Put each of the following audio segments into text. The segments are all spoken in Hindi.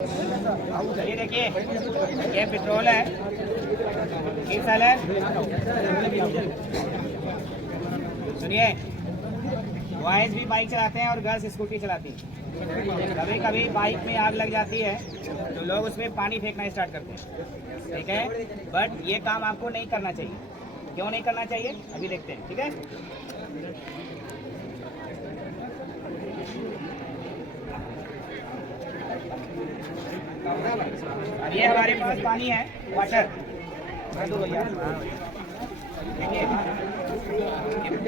ये देखिए, ये पेट्रोल है, डीजल है। सुनिए, बॉयज भी बाइक चलाते हैं और गर्ल्स स्कूटी चलाती हैं। कभी कभी बाइक में आग लग जाती है तो लोग उसमें पानी फेंकना स्टार्ट करते हैं, ठीक है। बट ये काम आपको नहीं करना चाहिए। क्यों नहीं करना चाहिए, अभी देखते हैं, ठीक है। अब ये हमारे पास पानी है, वाटर। देखिए,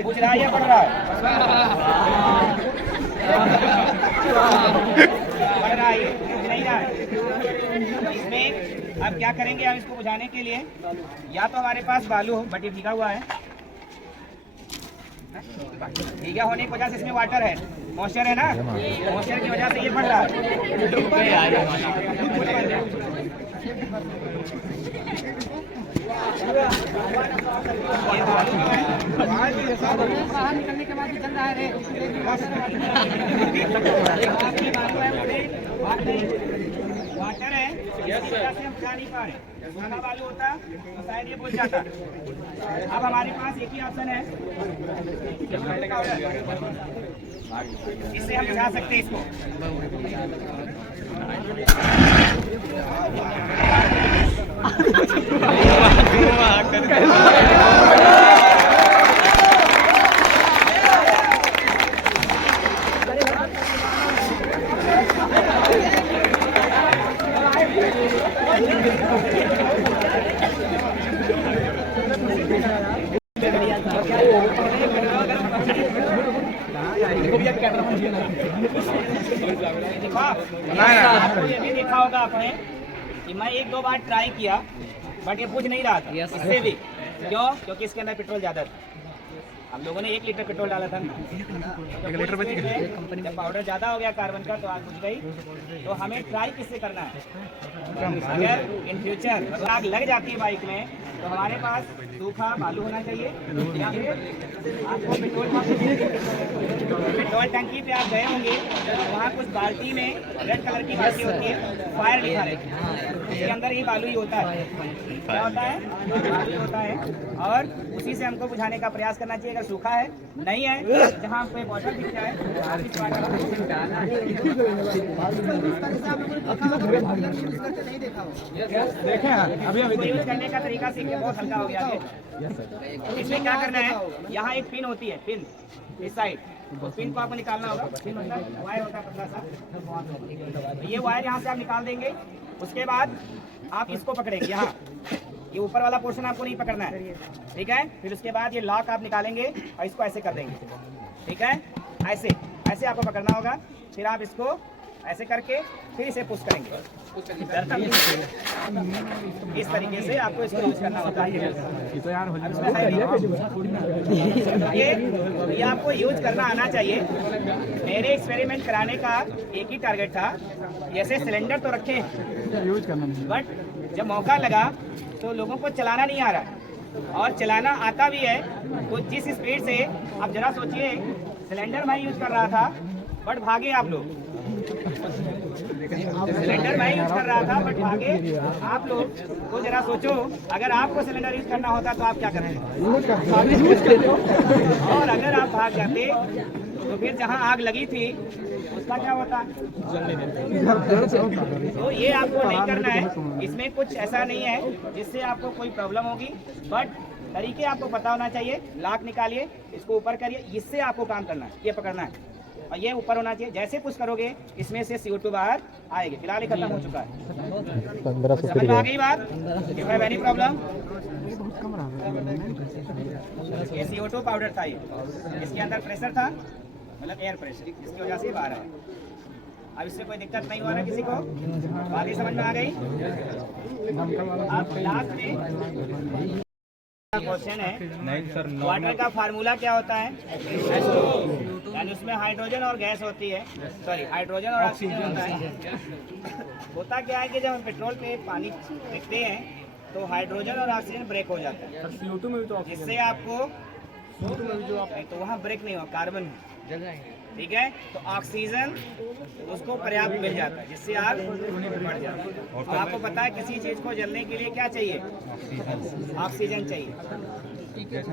बुझ रहा है या बढ़ रहा है? बढ़ रहा है, बुझ नहीं रहा है। इसमें अब क्या करेंगे हम इसको बुझाने के लिए? या तो हमारे पास बालू हो, बट ये भीगा हुआ है। भीगा होने की वजह से इसमें वाटर है, मॉइस्चर है ना, मॉइस्चर की वजह से ये बढ़ रहा है। बाहर निकलने के बाद चल रहा है, वाटर है, इसकी वजह से हम जा नहीं पा रहे। सूखा बालू होता तो शायद ये बुझ जाता। अब हमारे पास एक ही ऑप्शन है, इससे हम बुझा सकते हैं इसको। आपको ये भी देखा होगा आपने कि मैं एक दो बार ट्राई किया बट ये बुझ नहीं रहा था। इससे भी क्यों? क्योंकि इसके अंदर पेट्रोल ज्यादा था। हम लोगों ने 1 लीटर पेट्रोल डाला था, 1 लीटर बच गया। जब पाउडर ज्यादा हो गया कार्बन का तो आग बुझ गई। तो हमें ट्राई किससे करना है? अगर इन फ्यूचर आग लग जाती है बाइक में तो हमारे पास सूखा बालू होना चाहिए, या फिर आपको पेट्रोल टंकी पे आप गए होंगे तो वहाँ कुछ बाल्टी में रेड कलर की बाल्टी होती है, फायर लिखा है, उसके अंदर ही बालू ही होता है। क्या होता है? बालू होता है, और उसी से हमको बुझाने का प्रयास करना चाहिए। अगर सूखा है, नहीं है, जहाँ पे वाटर दिख जाए अभी यूज करने का तरीका सीखिए, बहुत हल्का हो गया। इसमें क्या करना है, यहाँ एक पिन होती है, पिन इस साइड, उस पिन को आपको निकालना होगा। पिन मतलब वायर होता है पतला सा, ये वायर यहाँ से आप निकाल देंगे। उसके बाद आप इसको पकड़ेंगे, यहाँ ये ऊपर वाला पोर्शन आपको नहीं पकड़ना है, ठीक है। फिर उसके बाद ये लॉक आप निकालेंगे और इसको ऐसे कर देंगे, ठीक है। ऐसे ऐसे आपको पकड़ना होगा, फिर आप इसको ऐसे करके फिर इसे पुश करेंगे। इस तरीके से आपको इसको यूज करना होता है। ये आपको यूज करना आना चाहिए। मेरे एक्सपेरिमेंट कराने का एक ही टारगेट था, जैसे सिलेंडर तो रखे यूज करना, बट जब मौका लगा तो लोगों को चलाना नहीं आ रहा, और चलाना आता भी है तो जिस स्पीड से, आप जरा सोचिए, सिलेंडर मैं यूज कर रहा था बट भागे आप लोग। सिलेंडर मैं यूज कर रहा था बट भागे आप लोग। तो जरा सोचो, अगर आपको सिलेंडर यूज करना होता तो आप क्या करते? और अगर आप भाग जाते तो फिर जहां आग लगी थी उसका क्या होता? तो ये आपको नहीं करना है। इसमें कुछ ऐसा नहीं है जिससे आपको कोई प्रॉब्लम होगी, बट तरीके आपको पता होना चाहिए। लॉक निकालिए, इसको ऊपर करिए, इससे आपको काम करना है, ये पकड़ना है और ये ऊपर होना चाहिए। जैसे पुश करोगे इसमें से CO2 बाहर आएगी। फिलहाल ये खत्म हो चुका है, समझ में आ गई बात? Any problem? ये CO2 पाउडर था, ये इसके अंदर प्रेशर था, मतलब एयर प्रेशर, इसकी वजह से बाहर आया। अब इससे कोई दिक्कत नहीं हुआ ना किसी को? बात ही समझ में आ गई? अब लास्ट में क्वेश्चन है, वाटर का फार्मूला क्या होता है? यानी उसमें हाइड्रोजन और गैस होती है, सॉरी हाइड्रोजन और ऑक्सीजन होता है। होता क्या है कि जब हम पेट्रोल पे पानी फेंकते हैं तो हाइड्रोजन और ऑक्सीजन ब्रेक हो जाता है, CO2 में भी तो, जिससे आपको CO2 में भी जो आप, तो वहाँ ब्रेक नहीं हो, कार्बन ठीक है, तो ऑक्सीजन उसको पर्याप्त मिल जाता है, जिससे आग बढ़ जाती है। और आपको पता है किसी चीज को जलने के लिए क्या चाहिए? ऑक्सीजन चाहिए।